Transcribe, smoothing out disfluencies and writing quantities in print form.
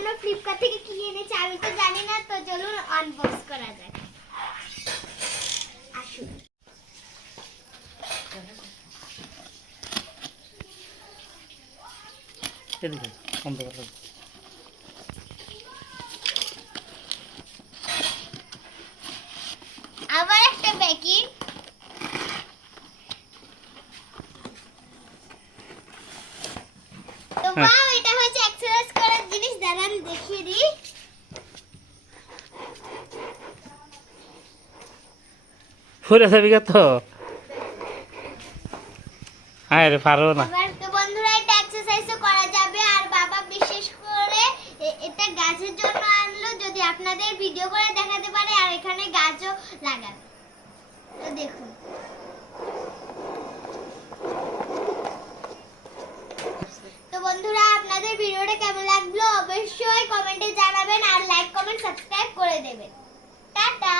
জন্য ফ্লিপকার্ট থেকে কি এনেছে আমি তো জানি না, তো চলুন আনবক্স করা যাক। আসুন। এদিকে বন্ধ করো। আবার একটা প্যাকেট। তো ওয়াও, এটা হচ্ছে এক্সারসাইজ করার জিনিস, দাঁড়ান দেখিয়ে দিই। ফুরে যাবি তো? হ্যাঁ রে, পারো না। তো বন্ধুরা, এটা এক্সারসাইজও করা যাবে। আর বাবা বিশেষ করে এটা গাছের জন্য আনলো, যদি আপনাদের ভিডিও করে দেখাতে পারে। আর এখানে গাছও লাগাবে, তো দেখুন। তো বন্ধুরা, আপনাদের ভিডিওটা কেমন লাগলো অবশ্যই কমেন্টে জানাবেন, আর লাইক কমেন্ট সাবস্ক্রাইব করে দেবেন। টাটা।